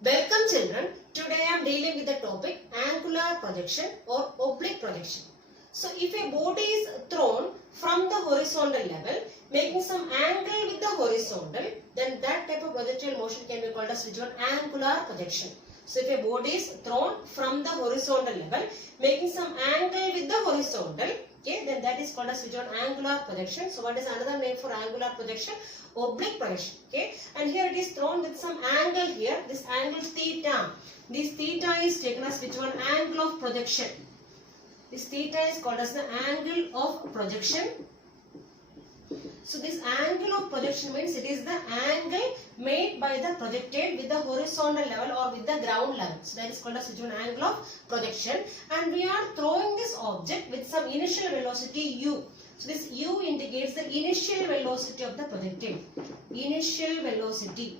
Welcome children. Today I am dealing with the topic angular projection or oblique projection. So if a body is thrown from the horizontal level making some angle with the horizontal, then that type of projectile motion can be called as which one? Angular projection. So if a body is thrown from the horizontal level making some angle with the horizontal, okay, then that is called as which one? Angular projection. So what is another name for angular projection? Oblique projection. Okay, and here it is thrown with some angle here. This angle theta. This theta is taken as which one? Angle of projection. This theta is called as the angle of projection. So this angle of projection means it is the angle made by the projectile with the horizontal level or with the ground level. So that is called as which one? Angle of projection. And we are throwing this object with some initial velocity u. So this u indicates the initial velocity of the projectile. Initial velocity.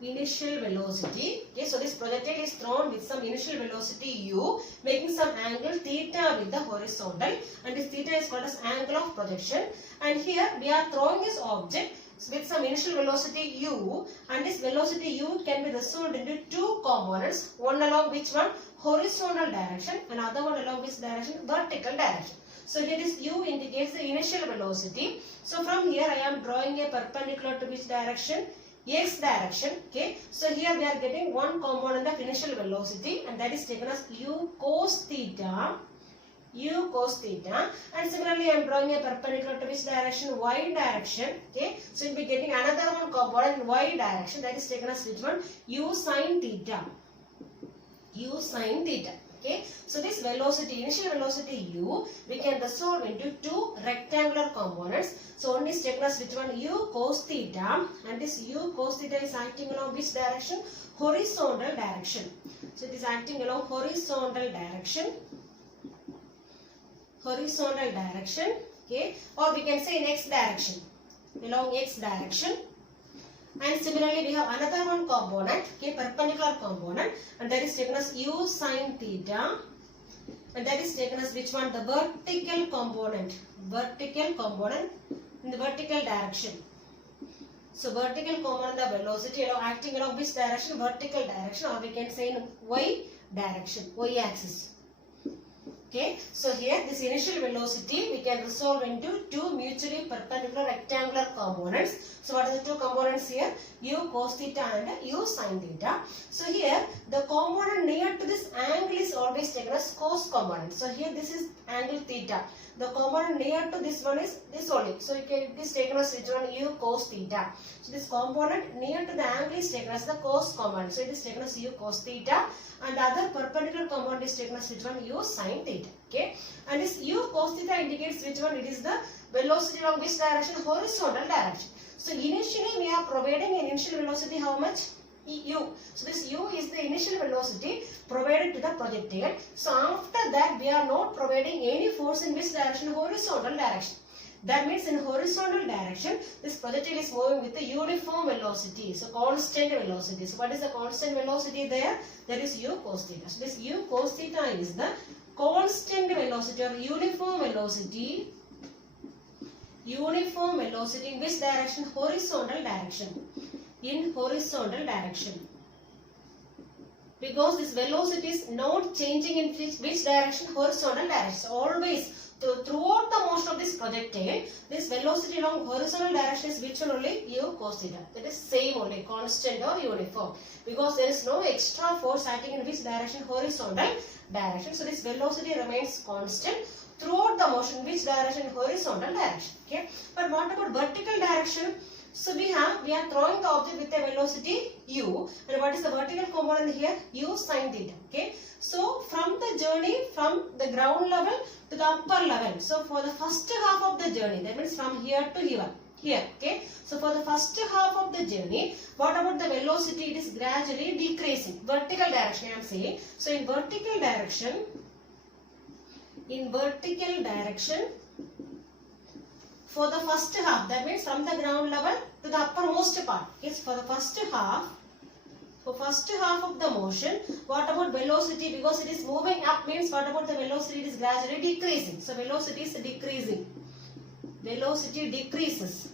Initial velocity. Okay, so this projectile is thrown with some initial velocity u, making some angle theta with the horizontal, and this theta is called as angle of projection. And here we are throwing this object with some initial velocity u, and this velocity u can be resolved into two components, one along which one? Horizontal direction, and other one along which direction? Vertical direction. So here this u indicates the initial velocity. So from here I am drawing a perpendicular to which direction? X direction. Okay, so here we are getting one component of initial velocity, and that is taken as u cos theta. U cos theta, and similarly I am drawing a perpendicular to which direction? Y direction. Okay, so we will be getting another one component in Y direction, that is taken as which one? U sin theta. U sin theta. Okay, so this velocity, initial velocity u, we can resolve into two rectangular components. So one is taken as which one? U cos theta, and this u cos theta is acting along which direction? Horizontal direction. So it is acting along horizontal direction. Horizontal direction. Okay, or we can say in x direction, along x direction. And similarly we have another one component, okay, perpendicular component, and that is taken as u sin theta, and that is taken as which one? The vertical component. Vertical component in the vertical direction. So vertical component of velocity acting along which direction? Vertical direction, or we can say in y direction, y axis. Okay, so here this initial velocity we can resolve into two mutually perpendicular rectangular components. So what are the two components here? U cos theta and u sin theta. So here the component near to this angle is always taken as cos component. So here this is angle theta. The component near to this one is this only. So it is taken as which one? U cos theta. So this component near to the angle is taken as the cos component. So it is taken as u cos theta, and the other perpendicular component is taken as which one? U sin theta. Okay, and this u cos theta indicates which one? It is the velocity along which direction? Horizontal direction. So initially we are providing an initial velocity how much? U. So this u is the initial velocity provided to the projectile. So after that we are not providing any force in which direction? Horizontal direction. That means in horizontal direction this projectile is moving with a uniform velocity. So constant velocity. So what is the constant velocity there? That is u cos theta. So this u cos theta is the constant velocity or uniform velocity. Uniform velocity in which direction? Horizontal direction. In horizontal direction. Because this velocity is not changing in which direction? Horizontal direction. So always throughout the motion of this projectile, this velocity along horizontal direction is which one only? U cos theta. That is same only, constant or uniform. Because there is no extra force acting in which direction? Horizontal direction. So this velocity remains constant throughout the motion. Which direction? Horizontal direction. Okay. But what about vertical direction? So we are throwing the object with a velocity u, and what is the vertical component here? U sin theta. Okay. So from the journey from the ground level to the upper level. So for the first half of the journey, that means from here to here. Okay. So for the first half of the journey, what about the velocity? It is gradually decreasing. Vertical direction I am saying. So in vertical direction, for the first half, that means from the ground level to the uppermost part. Yes, for the first half of the motion, what about velocity? Because it is moving up means what about the velocity? It is gradually decreasing. So velocity is decreasing. Velocity decreases.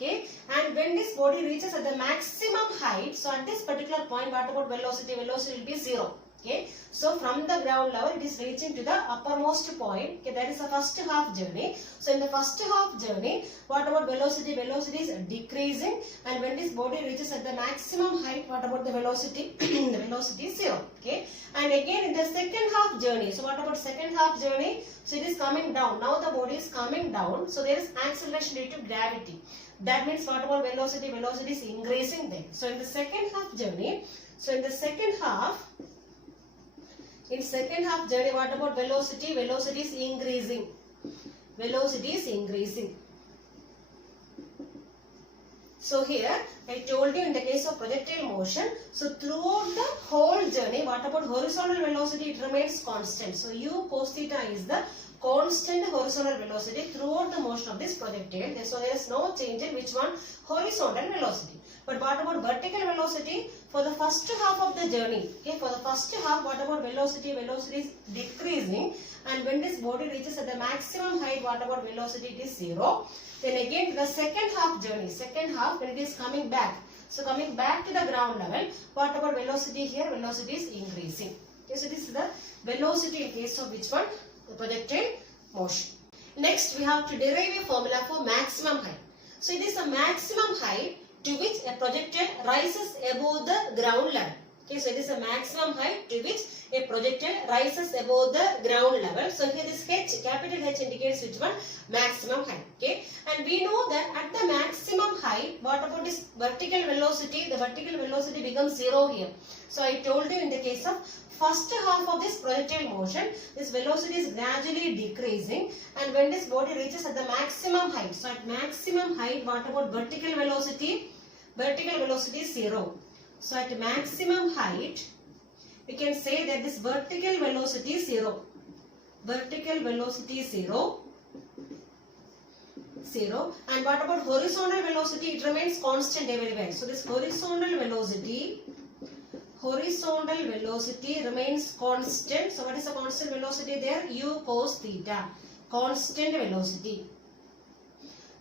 Okay, and when this body reaches at the maximum height, so at this particular point, what about velocity? Velocity will be 0. Okay, so from the ground level, it is reaching to the uppermost point. Okay, that is the first half journey. So in the first half journey, what about velocity? Velocity is decreasing, and when this body reaches at the maximum height, what about the velocity? The velocity is 0. Okay, and again in the second half journey, so what about second half journey? So it is coming down. Now the body is coming down, so there is acceleration due to gravity. That means what about velocity? Velocity is increasing there. So in the second half journey, in second half journey, what about velocity? Velocity is increasing. Velocity is increasing. So here, I told you in the case of projectile motion, so throughout the whole journey, what about horizontal velocity? It remains constant. So u cos theta is the constant horizontal velocity throughout the motion of this projectile. So there is no change in which one? Horizontal velocity. But what about vertical velocity? For the first half of the journey, okay, for the first half, what about velocity? Velocity is decreasing, and when this body reaches at the maximum height, what about velocity? It is 0. Then again the second half journey, second half, when it is coming back, so coming back to the ground level, what about velocity here? Velocity is increasing. Okay, so this is the velocity in case of which one? The projectile motion. Next, we have to derive a formula for maximum height. So it is a maximum height to which a projectile rises above the ground level. Okay, so it is a maximum height to which a projectile rises above the ground level. So here this H, capital H indicates which one? Maximum height. Okay, and we know that at the maximum height, what about this vertical velocity? The vertical velocity becomes 0 here. So I told you in the case of first half of this projectile motion, this velocity is gradually decreasing, and when this body reaches at the maximum height, so at maximum height, what about vertical velocity? Vertical velocity is 0. So at maximum height, we can say that this vertical velocity is 0. Vertical velocity is 0. And what about horizontal velocity? It remains constant everywhere. So this horizontal velocity remains constant. So what is the constant velocity there? U cos theta. Constant velocity.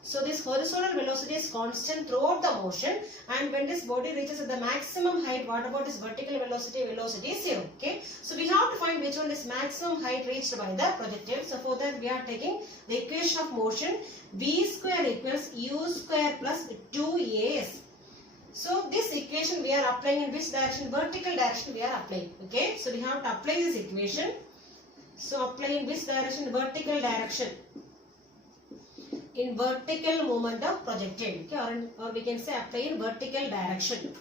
So this horizontal velocity is constant throughout the motion, and when this body reaches at the maximum height, what about this vertical velocity? Velocity is 0. Okay. So we have to find which one is maximum height reached by the projectile. So for that we are taking the equation of motion v square equals u square plus 2as. So this equation we are applying in which direction? Vertical direction we are applying. Okay. So we have to apply this equation. So apply in which direction? Vertical direction. In vertical movement of projectile. Okay. Or we can say apply in vertical direction.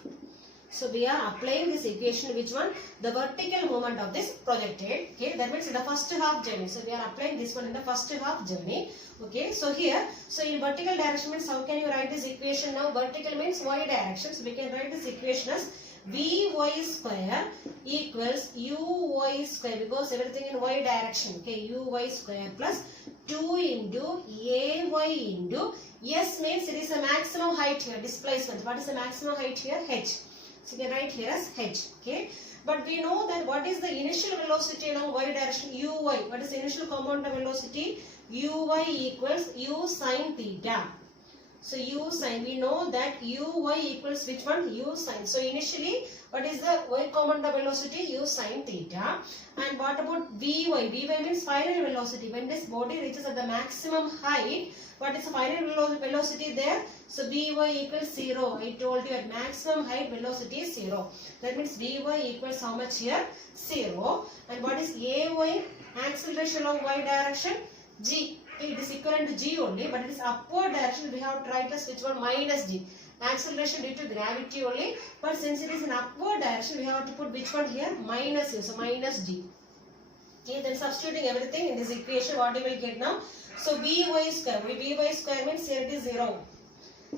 So we are applying this equation, which one? The vertical movement of this projectile. Okay. That means in the first half journey. So we are applying this one in the first half journey. Okay. So here, so in vertical direction means how can you write this equation now? Vertical means y direction. So we can write this equation as vy square equals uy square, because everything in y direction. Okay. Uy square plus 2 into ay into s means it is a maximum height here. Displacement. What is the maximum height here? H. So you can write here as h. Okay. But we know that what is the initial velocity along y direction? Uy. What is the initial component of velocity? Uy equals u sin theta. So u sin, we know that uy equals which one? U sin. So initially, what is the y component of velocity? U sin theta. And what about vy? Vy means final velocity. When this body reaches at the maximum height, what is the final velocity there? So vy equals 0. I told you at maximum height velocity is 0. That means vy equals how much here? 0. And what is ay? Acceleration along y direction? G. It is equivalent to g only, but it is upward direction. We have to write as which one? Minus g. Acceleration due to gravity only, but since it is in upward direction, we have to put which one here? Minus u. So minus g. Okay, then substituting everything in this equation, what you will get now? So vy square. Vy square means here it is 0.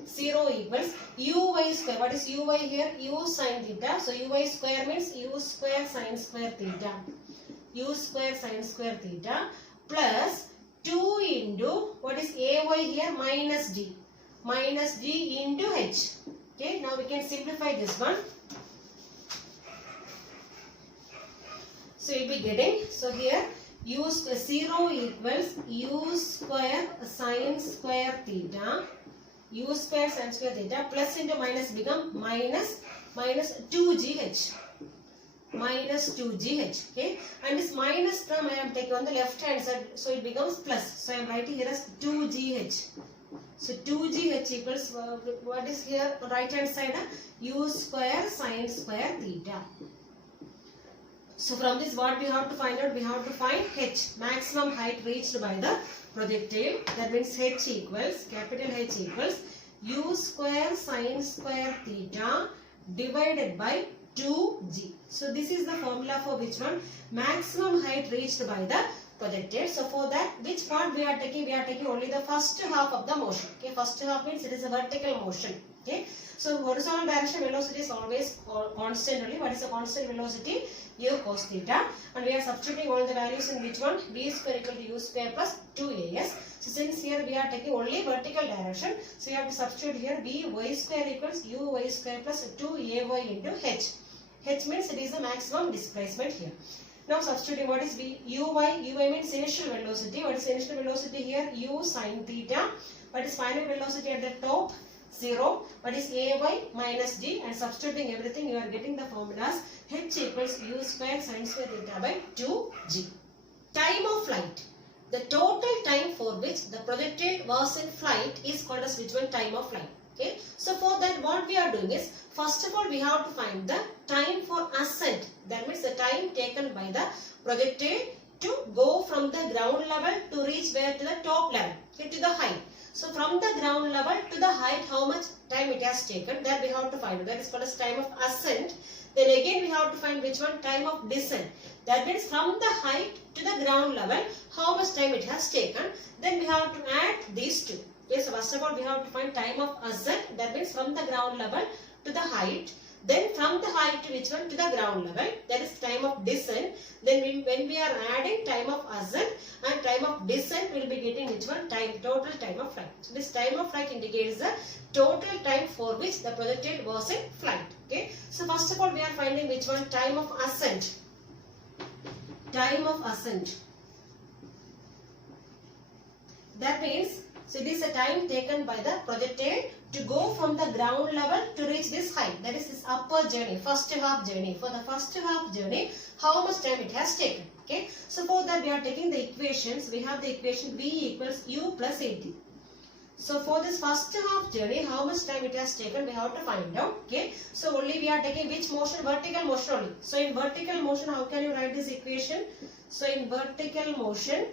0 equals uy square. What is uy here? U sin theta. So uy square means u square sin square theta. U square sin square theta plus 2 into what is ay here? Minus g. Minus g into h. Okay, now we can simplify this one. So you'll be getting, so here u 0 equals u square sin square theta u square sin square theta plus into minus become minus 2gh. Minus 2gh. Okay. And this minus term I am taking on the left hand side. So it becomes plus. So I am writing here as 2gh. So 2gh equals, what is here right hand side? U square sin square theta. So from this what we have to find out? We have to find h, maximum height reached by the projectile. That means h equals, capital H equals u square sin square theta divided by 2g. So this is the formula for which one? Maximum height reached by the projectile. So for that, which part we are taking? We are taking only the first half of the motion. Okay, first half means it is a vertical motion. Okay, so horizontal direction velocity is always constant only. What is the constant velocity? U cos theta. And we are substituting all the values in which one? V square equal to u square plus 2as. So since here we are taking only vertical direction, so you have to substitute here Vy square equals uy square plus 2ay into h. H means it is the maximum displacement here. Now substituting what is uy means initial velocity. What is initial velocity here? U sin theta. What is final velocity at the top? 0. What is ay minus d, and substituting everything you are getting the formulas h equals u square sin square theta by 2g. Time of flight. The total time for which the projectile was in flight is called as which one? Time of flight. Okay. So for that what we are doing is, first of all we have to find the time for ascent. That means the time taken by the projectile to go from the ground level to reach where? To the top level, okay, to the height. So from the ground level to the height, how much time it has taken, that we have to find. That is called as time of ascent. Then again we have to find which one? Time of descent. That means from the height to the ground level, how much time it has taken. Then we have to add these two. Okay, so first of all we have to find time of ascent. That means from the ground level to the height. Then from the height to which one? To the ground level. That is time of descent. Then when we are adding time of ascent and time of descent, we will be getting which one? Total time of flight. So this time of flight indicates the total time for which the projectile was in flight. Okay. So first of all we are finding which one? Time of ascent. Time of ascent. That means, so it is a time taken by the projectile to go from the ground level to reach this height. That is this upper journey, first half journey. For the first half journey, how much time it has taken. Okay. So for that we are taking the equations. We have the equation V equals U plus AT. So for this first half journey, how much time it has taken, we have to find out. Okay. So only we are taking which motion? Vertical motion only. So in vertical motion, how can you write this equation? So in vertical motion,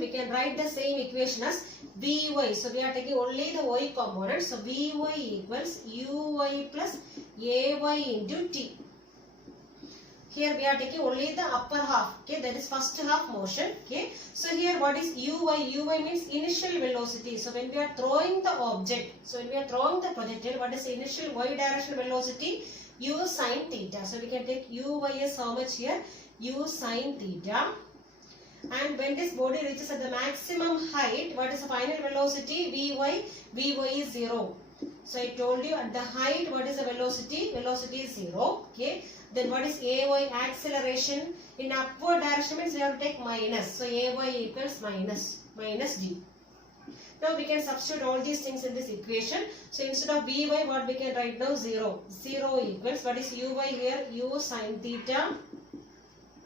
we can write the same equation as Vy. So we are taking only the y component. So Vy equals Uy plus Ay into T. Here we are taking only the upper half. Okay, that is first half motion. Okay, so here what is Uy? Uy means initial velocity. So when we are throwing the object, so when we are throwing the projectile, what is the initial y direction velocity? U sin theta. So we can take Uy as how much here? U sin theta. And when this body reaches at the maximum height, what is the final velocity? Vy. Vy is 0. So I told you at the height, what is the velocity? Velocity is 0. Okay. Then what is Ay? Acceleration. In upward direction means we have to take minus. So Ay equals minus d. Now we can substitute all these things in this equation. So instead of Vy, what we can write now? 0. 0 equals, what is Uy here? U sin theta.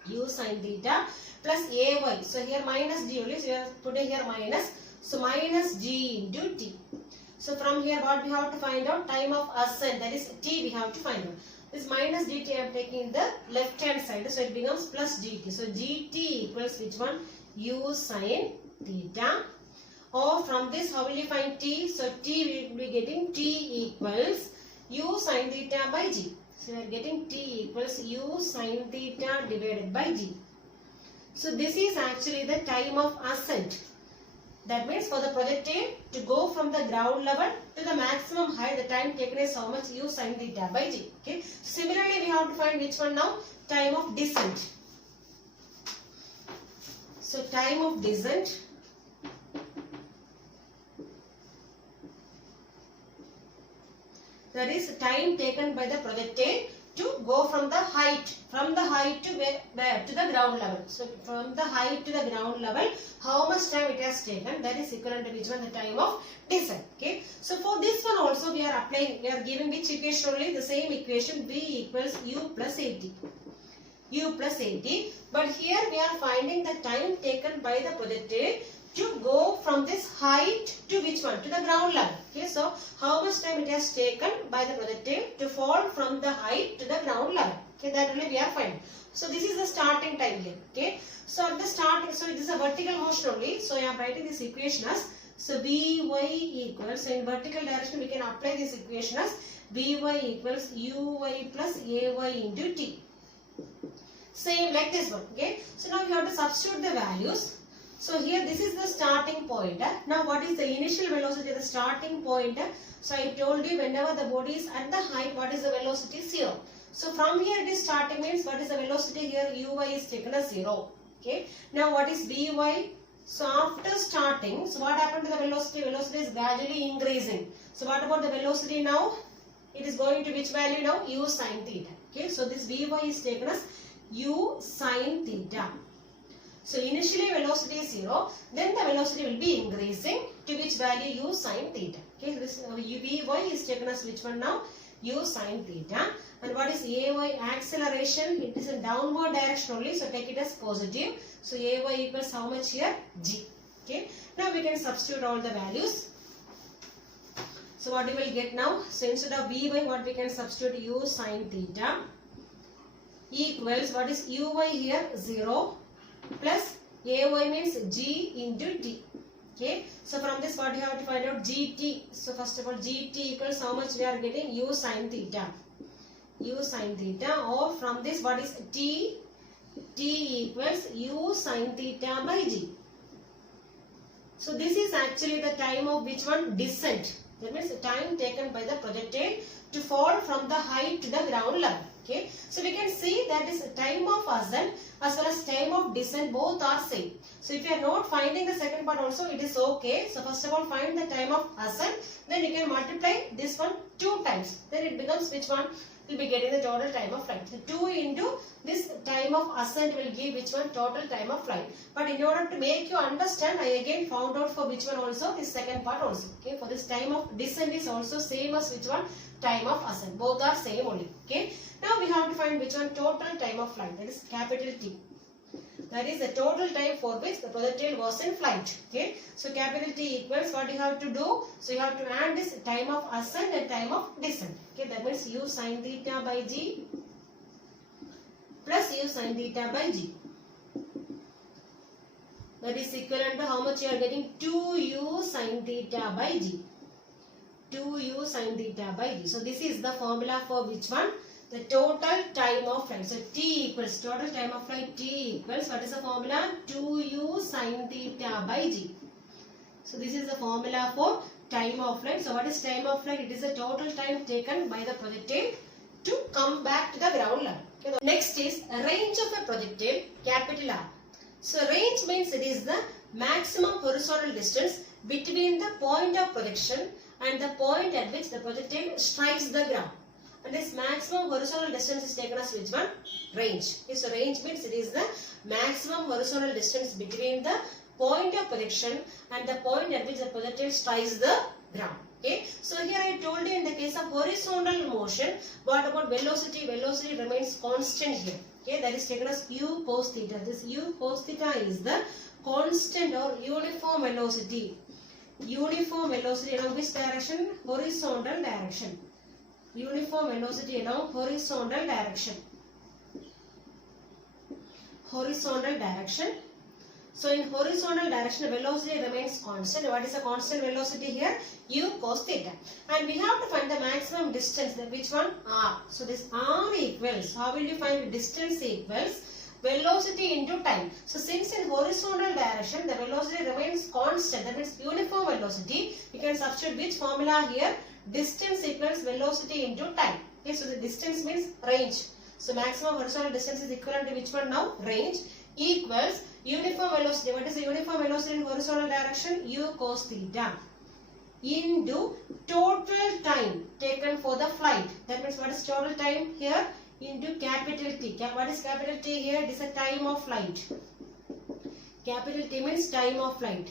U sin theta plus Ay. So here minus d only. So we are putting here minus. So minus g into t. So from here what we have to find out? Time of ascent. That is t we have to find out. This minus dt I am taking in the left hand side. So it becomes plus gt. So gt equals which one? U sin theta. Or from this how will you find t? So t will be getting t equals U sin theta by g. So we are getting t equals U sin theta divided by g. So this is actually the time of ascent. That means for the projectile to go from the ground level to the maximum height, the time taken is how much? U sin theta by g. Okay. Similarly, we have to find which one now? Time of descent. So time of descent. That is time taken by the projectile to go from the height to where to the ground level. So from the height to the ground level, how much time it has taken, that is equivalent to which one? The time of descent. Okay. So for this one also we are giving which equation only? The same equation, V equals U plus 80. U plus 80. But here we are finding the time taken by the projectile to go from this height to which one? To the ground level. Okay, so how much time it has taken by the projectile to fall from the height to the ground level? Okay, that only we are finding. So this is the starting time here. Okay, so at the starting, so it is a vertical motion only. So I am writing this equation as, so Vy equals, so in vertical direction we can apply this equation as Vy equals Uy plus Ay into T. Same like this one. Okay, so now you have to substitute the values. So here this is the starting point. Now what is the initial velocity, the starting point? So I told you whenever the body is at the height, what is the velocity? 0. So from here it is starting means what is the velocity here? Uy is taken as 0. Okay. Now what is Vy? So after starting, so what happened to the velocity? Velocity is gradually increasing. So what about the velocity now? It is going to which value now? U sin theta. Okay. So this Vy is taken as U sin theta. So initially velocity is 0, then the velocity will be increasing to which value? U sin theta. Okay, so this Vy is taken as which one now? U sin theta. And what is Ay? Acceleration, it is in downward direction only, so take it as positive. So Ay equals how much here? G. Okay, now we can substitute all the values. So what we will get now? So instead of Vy, what we can substitute? U sin theta equals, what is Uy here? 0. Plus Ay means G into T. Okay. So from this what you have to find out? Gt. So first of all Gt equals how much we are getting? U sin theta. U sin theta, or from this what is T? T equals U sin theta by G. So this is actually the time of which one? Descent. That means the time taken by the projectile to fall from the height to the ground level. Okay, so we can see that is time of ascent as well as time of descent, both are same. So if you are not finding the second part also, it is okay. So first of all find the time of ascent, then you can multiply this one 2 times. Then it becomes which one? Will be getting the total time of flight. So 2 into this time of ascent will give which one? Total time of flight. But in order to make you understand, I again found out for which one also? This second part also. Okay, for this time of descent is also same as which one? Time of ascent. Both are same only. Okay. Now we have to find which one? Total time of flight. That is capital T. That is the total time for which the projectile was in flight. Okay. So capital T equals what you have to do? So you have to add this time of ascent and time of descent. Okay. That means U sin theta by G plus U sin theta by G. That is equivalent to how much you are getting? 2U sin theta by G. 2U sin theta by G. So this is the formula for which one? The total time of flight. So T equals total time of flight. T equals what is the formula? 2U sin theta by G. So this is the formula for time of flight. So what is time of flight? It is the total time taken by the projectile to come back to the ground level. Okay. Next is range of a projectile, capital R. So range means it is the maximum horizontal distance between the point of projection and the point at which the projectile strikes the ground. And this maximum horizontal distance is taken as which one? Range. Okay, so range means it is the maximum horizontal distance between the point of projection and the point at which the projectile strikes the ground. Okay, so here I told you in the case of horizontal motion, what about velocity? Velocity remains constant here. Okay, that is taken as U cos theta. This U cos theta is the constant or uniform velocity. Uniform velocity along which direction? Horizontal direction. Uniform velocity along horizontal direction. Horizontal direction. So in horizontal direction, velocity remains constant. What is the constant velocity here? U cos theta. And we have to find the maximum distance. Which one? R. So this R equals, how will you find distance equals velocity into time. So since in horizontal direction, the velocity remains constant. That means uniform velocity. We can substitute which formula here? Distance equals velocity into time. Okay, so the distance means range. So maximum horizontal distance is equivalent to which one now? Range equals uniform velocity. What is the uniform velocity in horizontal direction? U cos theta into total time taken for the flight. That means what is total time here? into capital T. What is capital T here? It is a time of flight. Capital T means time of flight.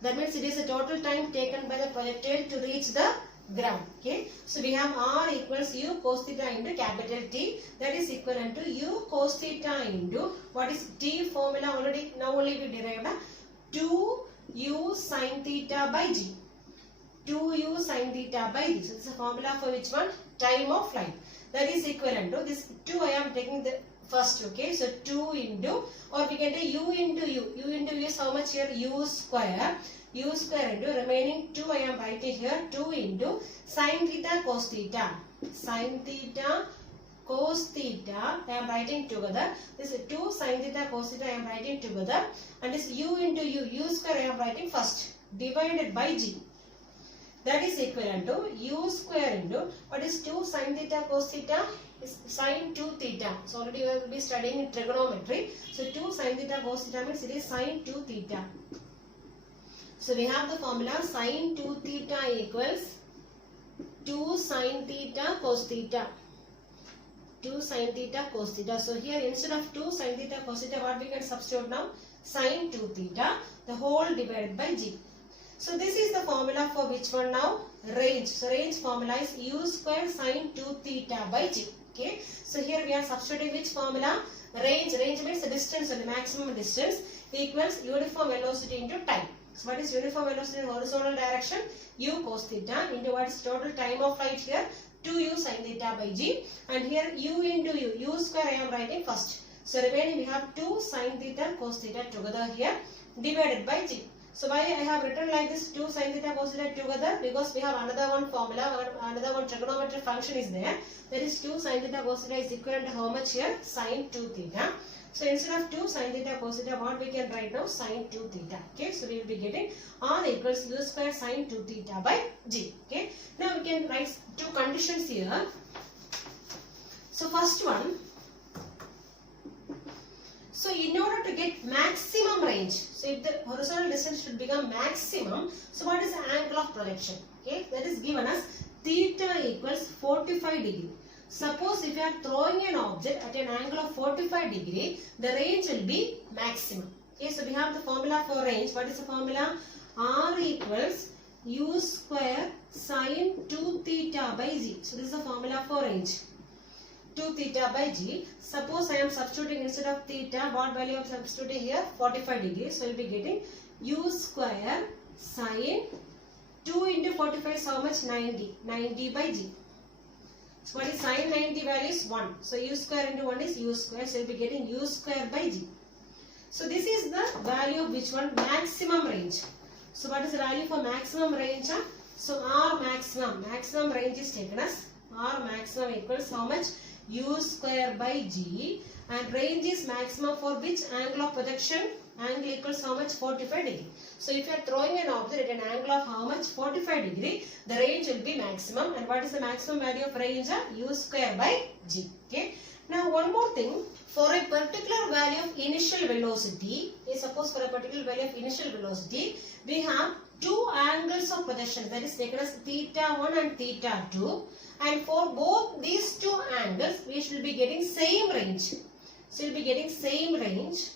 That means it is the total time taken by the projectile to reach the ground. Okay. So we have R equals U cos theta into capital T. That is equivalent to U cos theta into what is T formula already. Now only we derived 2U sin theta by G. 2U sin theta by G. So this is a formula for which one? Time of flight. That is equivalent to this 2. I am taking the first. Okay. So 2 into, or we can take U into U. U into U is how much here? U square. U square into remaining 2 I am writing here 2 into sin theta cos theta. Sin theta cos theta I am writing together. This is 2 sin theta cos theta I am writing together. And this U into U. U square I am writing first. Divided by G. That is equivalent to U square into what is 2 sin theta cos theta is sin 2 theta. So already we will be studying in trigonometry. So 2 sin theta cos theta means it is sin 2 theta. So we have the formula sin 2 theta equals 2 sin theta cos theta. 2 sin theta cos theta. So here instead of 2 sin theta cos theta, what we can substitute now? Sin 2 theta, the whole divided by G. So this is the formula for which one now? Range. So range formula is U square sin 2 theta by G. Okay. So here we are substituting which formula? Range. Range means the distance or the maximum distance equals uniform velocity into time. So what is uniform velocity in horizontal direction? U cos theta into what is total time of flight here? 2U sin theta by G. And here U into U. U square I am writing first. So remaining we have 2 sin theta cos theta together here divided by G. So why I have written like this 2 sin theta cos theta together? Because we have another one formula, another one trigonometric function is there. That is 2 sin theta cos theta is equivalent to how much here? Sin 2 theta. So instead of 2 sin theta cos theta, what we can write now? Sin 2 theta. Okay. So we will be getting R equals U square sin 2 theta by G. Okay. Now we can write two conditions here. So first one. So in order to get maximum range, so if the horizontal distance should become maximum, so what is the angle of projection? Okay, that is given as theta equals 45 degree. Suppose if you are throwing an object at an angle of 45 degree, the range will be maximum. Okay, so we have the formula for range. What is the formula? R equals U square sin 2 theta by G. So this is the formula for range. 2 theta by G. Suppose I am substituting instead of theta, what value I am substituting here? 45 degrees. So we will be getting U square sin 2 into 45 is how much? 90. 90 by G. So what is sin 90 value is 1. So U square into 1 is U square. So we will be getting U square by G. So this is the value of which one? Maximum range. So what is the value for maximum range? So R maximum. Maximum range is taken as R maximum equals how much? U square by G, and range is maximum for which angle of projection? Angle equals how much? 45 degree. So if you are throwing an object at an angle of how much? 45 degree, the range will be maximum. And what is the maximum value of range? U square by G. Okay. Now one more thing, for a particular value of initial velocity, suppose for a particular value of initial velocity, we have two angles of projection, that is taken as theta 1 and theta 2. And for both these two angles, we should be getting same range. So, we will be getting same range.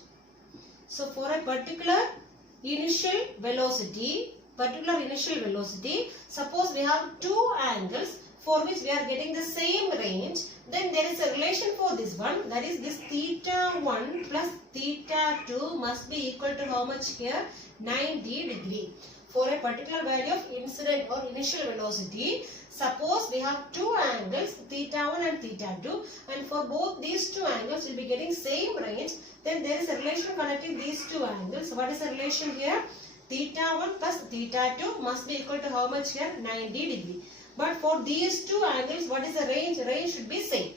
So, for a particular initial velocity, suppose we have two angles for which we are getting the same range, then there is a relation for this one, that is this theta 1 plus theta 2 must be equal to how much here? 90 degree. For a particular value of incident or initial velocity, suppose we have two angles, theta 1 and theta 2, and for both these two angles we will be getting same range, then there is a relation connecting these two angles. What is the relation here? Theta 1 plus theta 2 must be equal to how much here? 90 degree. But for these two angles, what is the range? Range should be same.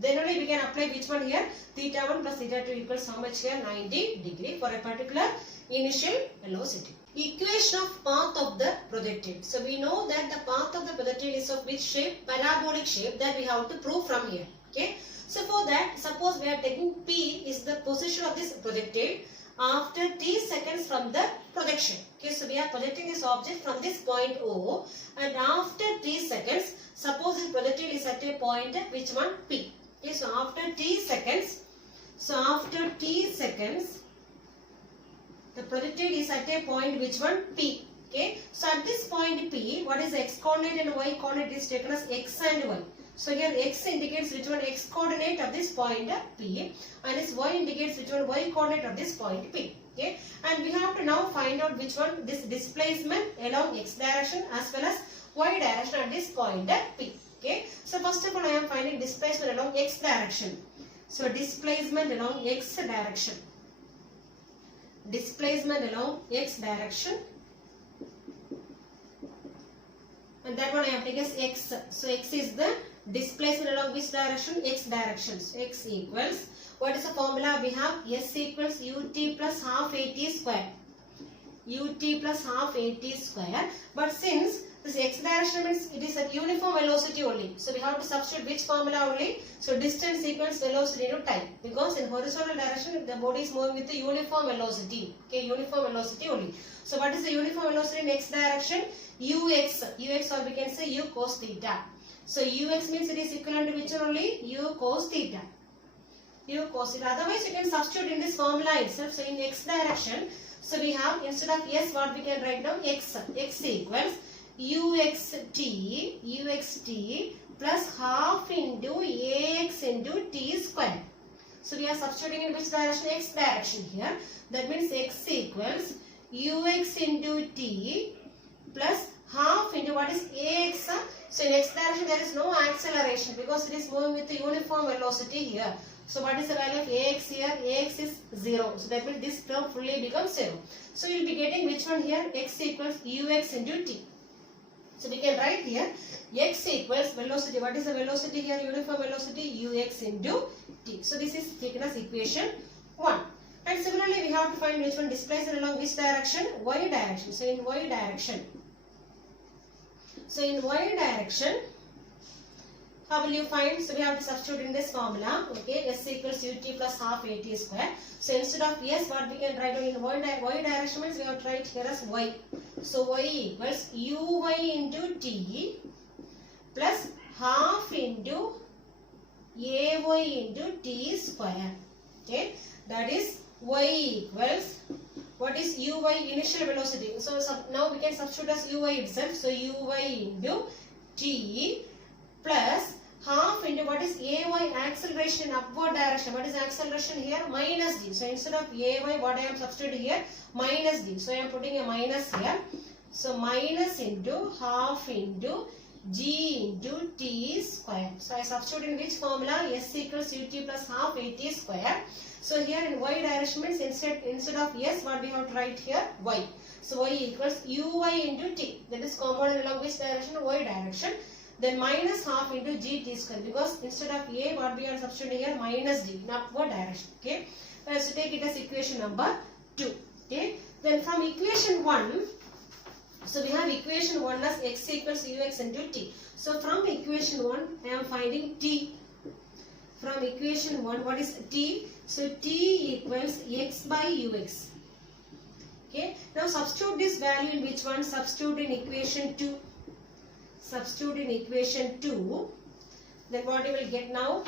Then only we can apply which one here? Theta 1 plus theta 2 equals how much here? 90 degree for a particular initial velocity. Equation of path of the projectile. So we know that the path of the projectile is of which shape? Parabolic shape, that we have to prove from here. Okay. So for that, suppose we are taking P is the position of this projectile after t seconds from the projection. Okay, so we are projecting this object from this point O, and after t seconds, suppose this projectile is at a point, which one? P. Okay, so after t seconds, the projectile is at a point, which one? P. Okay, so at this point P, what is x coordinate and y coordinate is taken as x and y. So here x indicates which one? X coordinate of this point P, and this y indicates which one? Y coordinate of this point P. Okay, and we have to now find out which one this displacement along x direction as well as y direction at this point P. Okay, so first of all I am finding displacement along x direction. So displacement along x direction. Displacement along x direction. And that one I have taken as x. So x is the displacement along which direction? X direction. So x equals, what is the formula we have? S equals ut plus half at square. Ut plus half at square. But since this x direction means it is at uniform velocity only, so we have to substitute which formula only? So distance equals velocity into time, because in horizontal direction the body is moving with the uniform velocity. Okay, uniform velocity only. So what is the uniform velocity in x direction? Ux, or we can say u cos theta. So ux means it is equivalent to which one only? U cos theta. U cos theta. Otherwise you can substitute in this formula itself. So in x direction, so we have, instead of s, what we can write down? X. X equals uxt plus half into ax into t square. So we are substituting in which direction? X direction here. That means x equals ux into t plus half into what is ax. So in x direction there is no acceleration because it is moving with the uniform velocity here. So what is the value of ax here? Ax is 0. So that means this term fully becomes 0. So you will be getting which one here? X equals ux into t. So we can write here x equals velocity. What is the velocity here? Uniform velocity ux into t. So this is taken as equation 1. And similarly we have to find which one? Displacement along which direction? Y direction. So in y direction. So in y direction, how will you find? So we have to substitute in this formula. Okay, s equals ut plus half at square. So instead of s, what we can write in y direction means we have to write here as y. So y equals uy into t plus half into ay into t square. Okay, that is y equals, what is uy? Initial velocity. So now we can substitute as uy itself. So uy into t plus half into what is ay? Acceleration in upward direction. What is acceleration here? Minus d. So instead of ay, what I am substituting here? Minus d. So I am putting a minus here. So minus into half into g into t square. So I substitute in which formula? S equals ut plus half at square. So here in y direction means instead of s, what we have to write here? Y. So y equals uy into t. That is component along which direction? Y direction. Then minus half into gt square, because instead of a, what we are substituting here? Minus d in upward direction. Okay, so take it as equation number 2. Okay, then from equation 1, so we have equation 1 as x equals ux into t. So from equation 1 I am finding t. From equation 1, what is t? So t equals x by ux. Okay, now substitute this value in which one? Substitute in equation 2. Substitute in equation 2. Then what you will get now?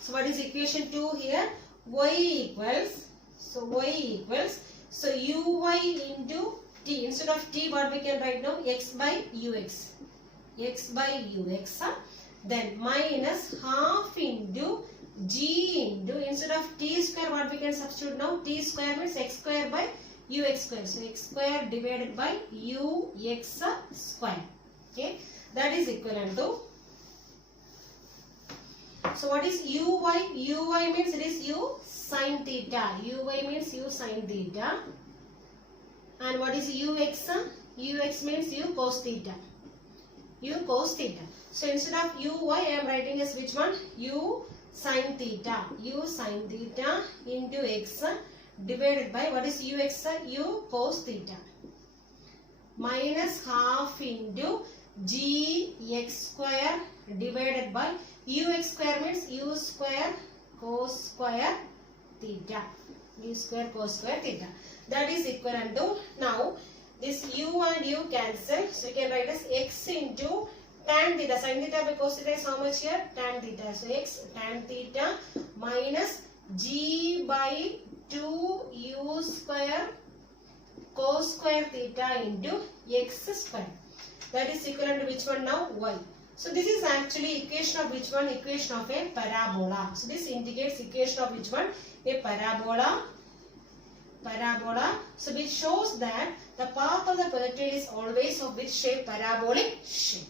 So what is equation 2 here? Y equals, so y equals, so uy into t. Instead of t, what we can write now? X by ux. X by ux. Then minus half into g into, instead of t square, what we can substitute now? T square means x square by ux square. So x square divided by ux square. Okay, that is equivalent to, so what is uy? Uy means it is u sin theta. Uy means u sin theta. And what is ux? Ux means u cos theta. U cos theta. So instead of uy, I am writing as which one? U sin theta. U sin theta into x divided by, what is ux? U cos theta. Minus half into gx square divided by ux square means u square cos square theta. u square cos square theta. That is equivalent to, now this u and u cancel, so you can write as x into tan theta. Sin theta by cos theta is how much here? Tan theta. So x tan theta minus g by 2 u square cos square theta into x square. That is equivalent to which one now? Y. So this is actually equation of which one? Equation of a parabola. So this indicates equation of which one? A parabola. So which shows that the path of the projectile is always of which shape? Parabolic shape.